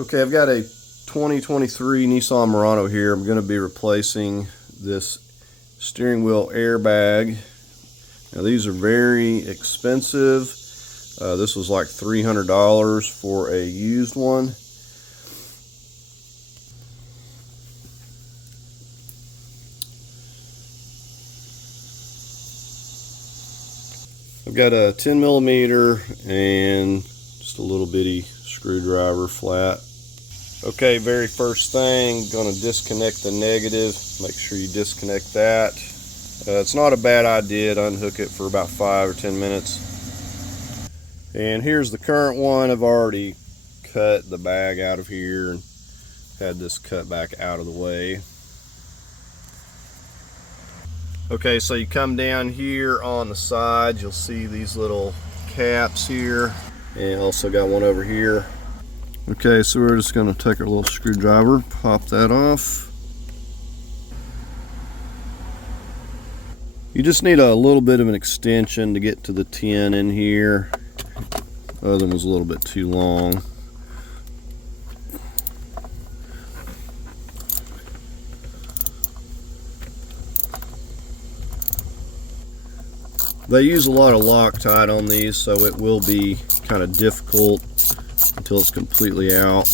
Okay, I've got a 2023 Nissan Murano here. I'm going to be replacing this steering wheel airbag. Now these are very expensive. This was like $300 for a used one. I've got a 10mm and just a little bitty screwdriver flat. Okay, very first thing, going to disconnect the negative. Make sure you disconnect that. It's not a bad idea to unhook it for about 5 or 10 minutes. And here's the current one. I've already cut the bag out of here and had this cut back out of the way. Okay, so you come down here on the sides, you'll see these little caps here, and also got one over here. Okay, so we're just going to take our little screwdriver, pop that off. You just need a little bit of an extension to get to the 10 in here. The other one was a little bit too long. They use a lot of Loctite on these, so it will be kind of difficult until it's completely out.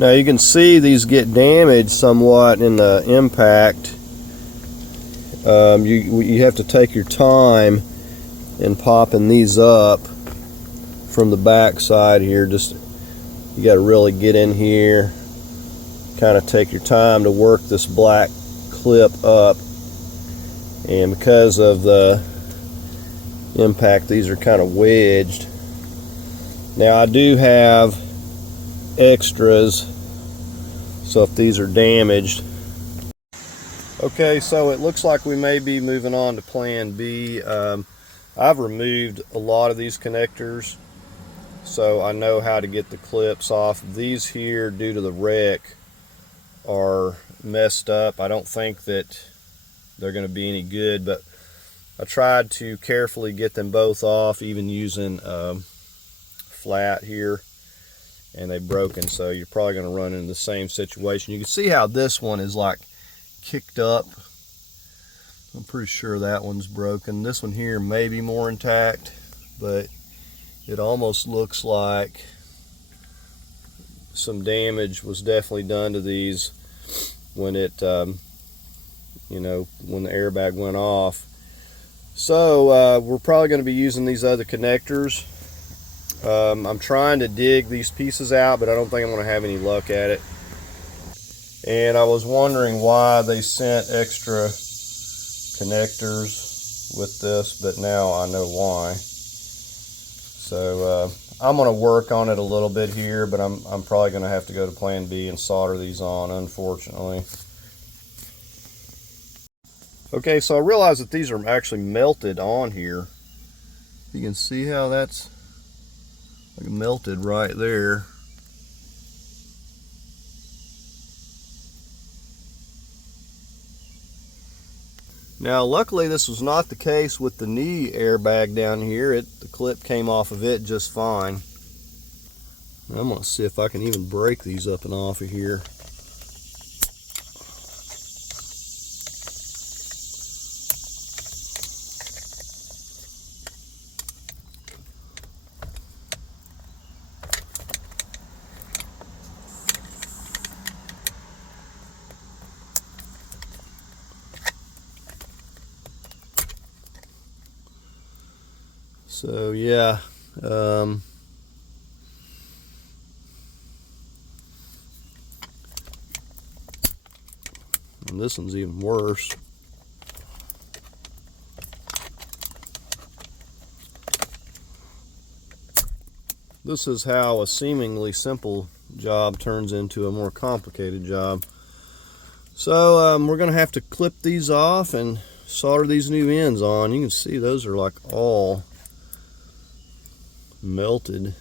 Now you can see these get damaged somewhat in the impact. You have to take your time in popping these up from the back side here. Just you got to really get in here, kind of take your time to work this black clip up. And because of the impact, these are kind of wedged. Now I do have extras, so if these are damaged. Okay, so it looks like we may be moving on to plan B. I've removed a lot of these connectors, so I know how to get the clips off. These here, due to the wreck, are messed up. I don't think that they're going to be any good, but I tried to carefully get them both off, even using flat here, and they've broken, so you're probably going to run into the same situation. You can see how this one is like kicked up. I'm pretty sure that one's broken. This one here may be more intact, but it almost looks like some damage was definitely done to these when it you know, when the airbag went off. So we're probably going to be using these other connectors. I'm trying to dig these pieces out, but I don't think I'm going to have any luck at it. And I was wondering why they sent extra connectors with this, but now I know why. So I'm going to work on it a little bit here, but I'm probably going to have to go to plan B and solder these on, unfortunately. Okay, so I realized that these are actually melted on here. You can see how that's like melted right there. Now luckily this was not the case with the knee airbag down here. The clip came off of it just fine. I'm going to see if I can even break these up and off of here. So yeah, and this one's even worse. This is how a seemingly simple job turns into a more complicated job. So we're going to have to clip these off and solder these new ends on. You can see those are like all melted,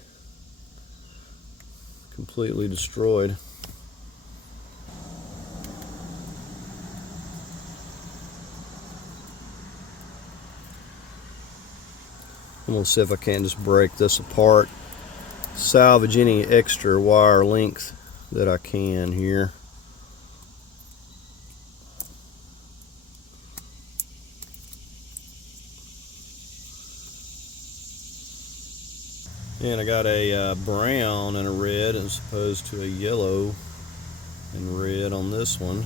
completely destroyed. I'm going to see if I can't just break this apart, salvage any extra wire length that I can here. And I got a brown and a red as opposed to a yellow and red on this one.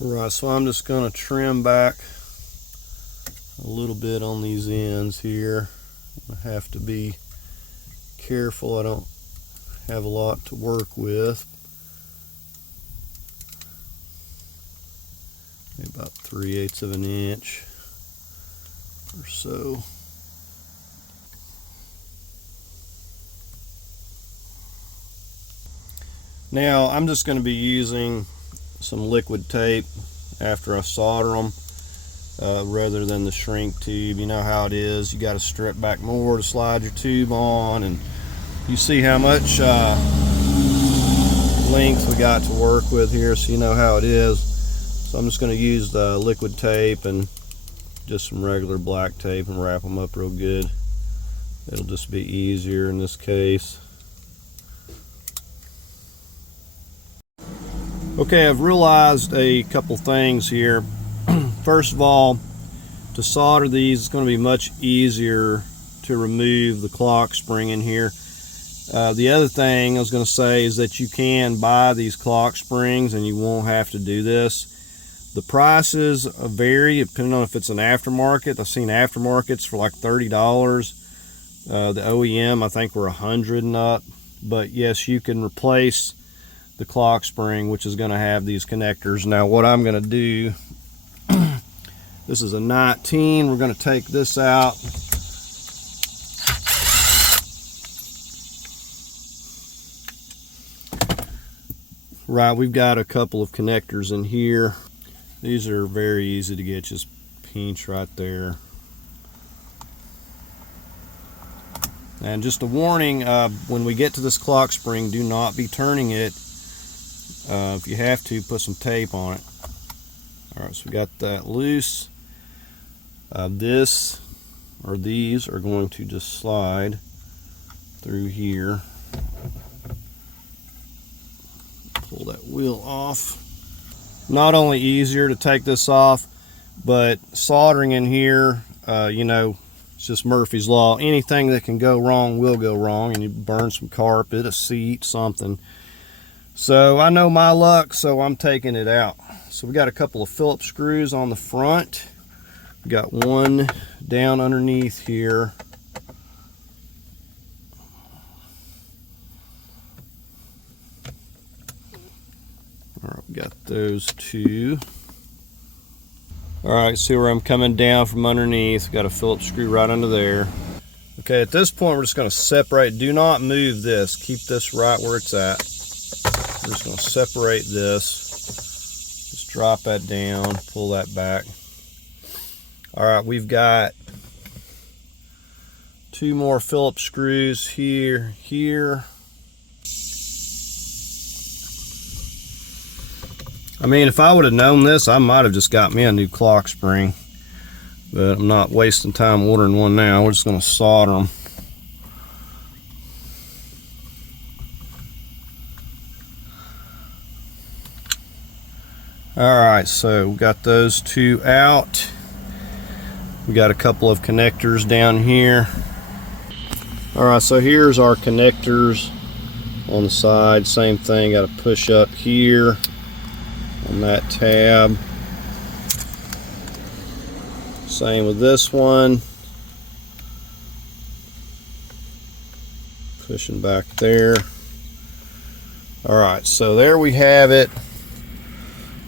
Right, so I'm just going to trim back a little bit on these ends here. I have to be careful I don't have a lot to work with. Maybe about 3/8 of an inch or so. Now I'm just going to be using some liquid tape after I solder them rather than the shrink tube. You know how it is, you got to strip back more to slide your tube on, and you see how much length we got to work with here, so you know how it is. So I'm just going to use the liquid tape and just some regular black tape and wrap them up real good. It'll just be easier in this case. Okay, I've realized a couple things here. First of all, to solder these, it's going to be much easier to remove the clock spring in here. The other thing I was going to say is that you can buy these clock springs and you won't have to do this. The prices vary depending on if it's an aftermarket. I've seen aftermarkets for like $30. The OEM I think were $100 and up. But yes, you can replace the clock spring, which is going to have these connectors. Now what I'm going to do, this is a 19, we're going to take this out. Right, we've got a couple of connectors in here. These are very easy to get, just pinch right there. And just a warning, when we get to this clock spring, do not be turning it. If you have to, put some tape on it. Alright, so we got that loose. This or these are going to just slide through here. Pull that wheel off. Not only easier to take this off, but soldering in here, you know, it's just Murphy's Law. Anything that can go wrong will go wrong, and you burn some carpet, a seat, something. So I know my luck, so I'm taking it out. So we got a couple of Phillips screws on the front. We got one down underneath here. All right, we got those two. All right, see where I'm coming down from underneath. Got a Phillips screw right under there. Okay, at this point we're just going to separate. Do not move this. Keep this right where it's at. We're just going to separate this. Just drop that down, pull that back. All right, we've got two more Phillips screws here, I mean, if I would have known this, I might have just got me a new clock spring. But I'm not wasting time ordering one now. We're just going to solder them. Alright, so we got those two out. We got a couple of connectors down here. Alright, so here's our connectors on the side. Same thing, got to push up here on that tab. Same with this one. Pushing back there. Alright, so there we have it.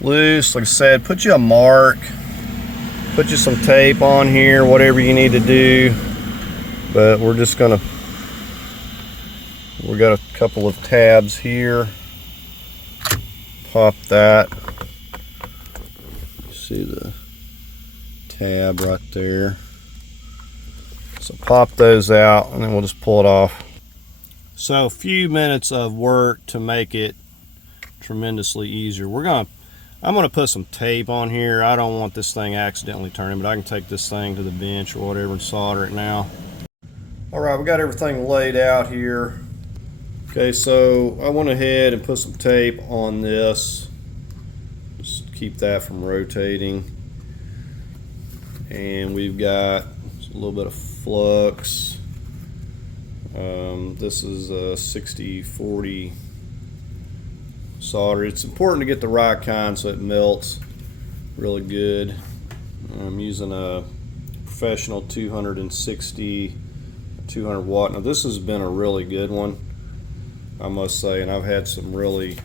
Loose, like I said, put you a mark, put you some tape on here, whatever you need to do. But we're just gonna, we got a couple of tabs here. Pop that. See the tab right there. So pop those out and then we'll just pull it off. So a few minutes of work to make it tremendously easier. I'm gonna put some tape on here. I don't want this thing accidentally turning, but I can take this thing to the bench or whatever and solder it now. All right, we got everything laid out here. Okay, so I went ahead and put some tape on this. Just keep that from rotating. And we've got a little bit of flux. This is a 60-40 solder. It's important to get the right kind so it melts really good. I'm using a professional 260 200 watt. Now this has been a really good one, I must say, and I've had some really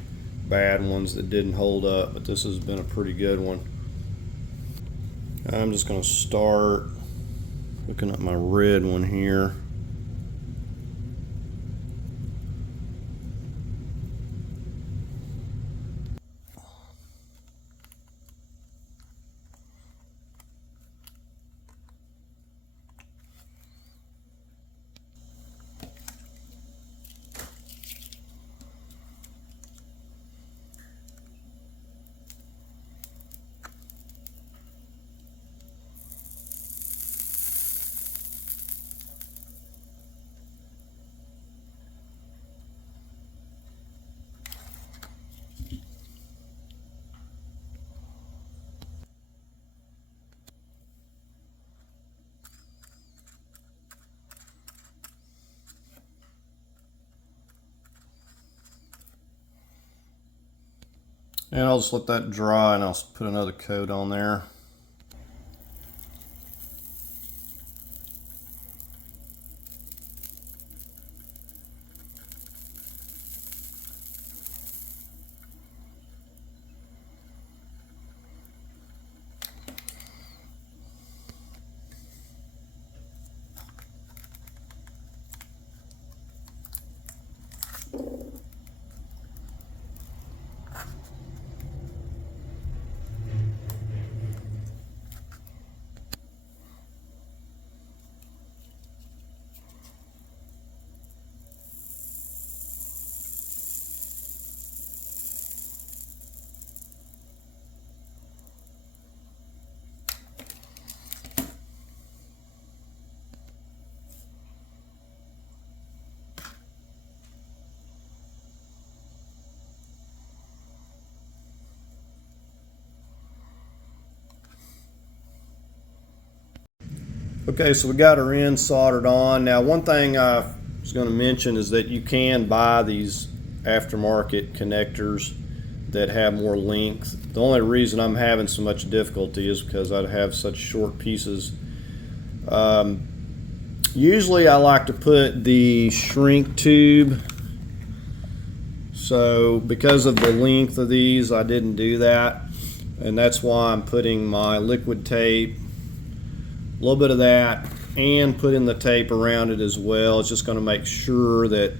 bad ones that didn't hold up, but this has been a pretty good one. I'm just going to start looking at my red one here. And I'll just let that dry and I'll put another coat on there. Okay, so we got our end soldered on. Now, one thing I was going to mention is that you can buy these aftermarket connectors that have more length. The only reason I'm having so much difficulty is because I have such short pieces. Usually I like to put the shrink tube. So because of the length of these, I didn't do that. And that's why I'm putting my liquid tape, a little bit of that, and putting the tape around it as well. It's just going to make sure that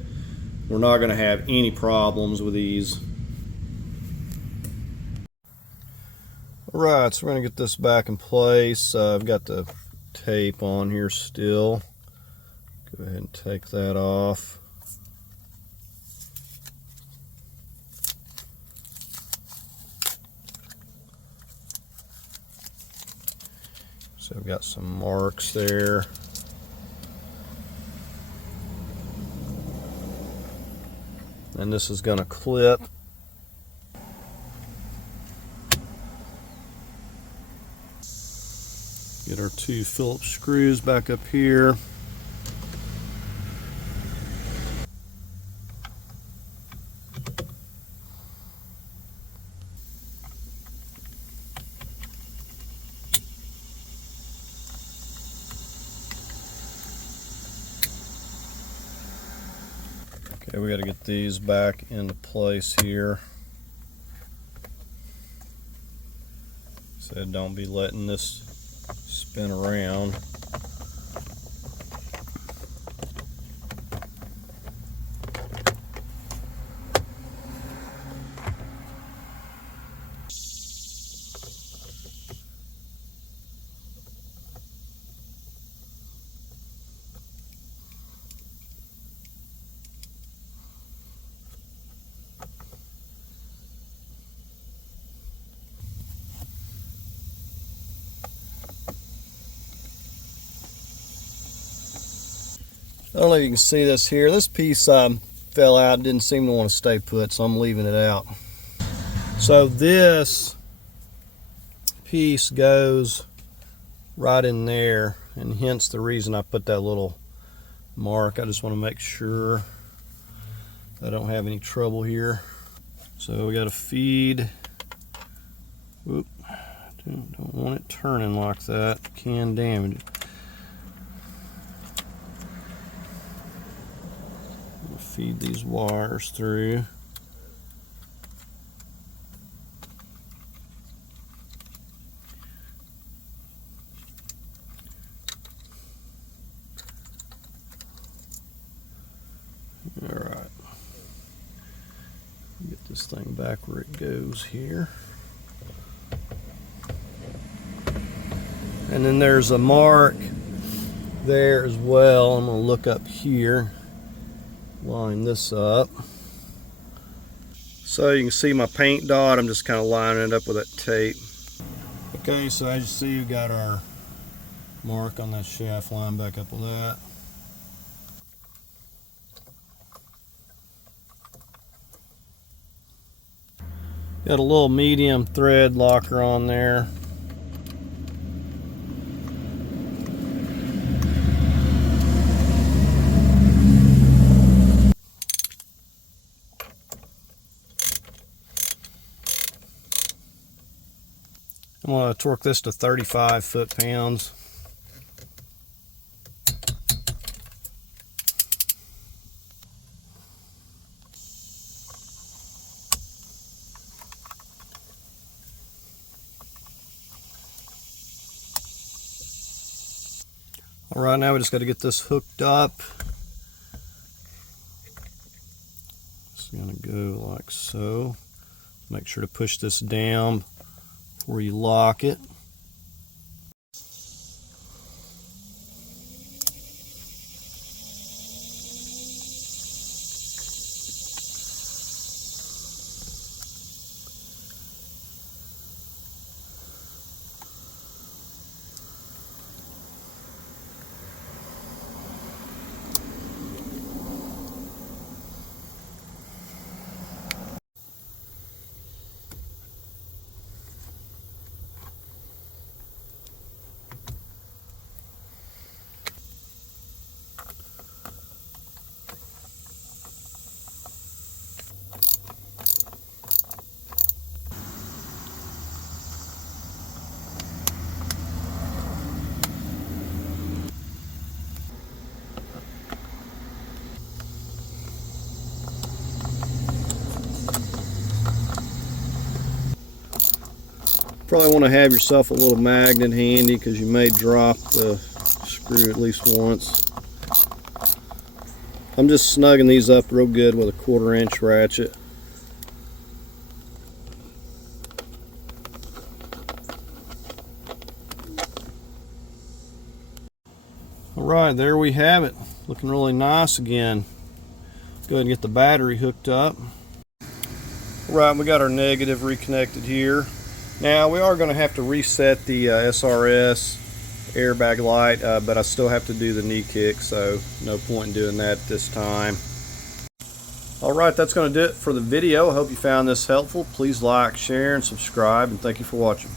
we're not going to have any problems with these. Alright, so we're going to get this back in place. I've got the tape on here still. Go ahead and take that off. So I've got some marks there. And this is going to clip. Get our 2 Phillips screws back up here. Okay, we got to get these back into place here. So don't be letting this spin around. I don't know if you can see this here. This piece fell out, didn't seem to want to stay put, so I'm leaving it out. So this piece goes right in there, and hence the reason I put that little mark. I just want to make sure I don't have any trouble here. So we got to feed. Whoop, don't want it turning like that. Can damage it. Feed these wires through. All right. Get this thing back where it goes here. And then there's a mark there as well. I'm going to look up here. Line this up. So you can see my paint dot. I'm just kind of lining it up with that tape. Okay, so as you see, we've got our mark on that shaft line back up with that. Got a little medium thread locker on there. I'm going to torque this to 35 foot-pounds. All right, now we just got to get this hooked up. It's going to go like so. Make sure to push this down before you lock it. Probably want to have yourself a little magnet handy because you may drop the screw at least once. I'm just snugging these up real good with a 1/4 inch ratchet. Alright, there we have it. Looking really nice again. Go ahead and get the battery hooked up. Alright, we got our negative reconnected here. Now we are going to have to reset the SRS airbag light, but I still have to do the knee kick, so no point in doing that this time. Alright, that's going to do it for the video. I hope you found this helpful. Please like, share, and subscribe, and thank you for watching.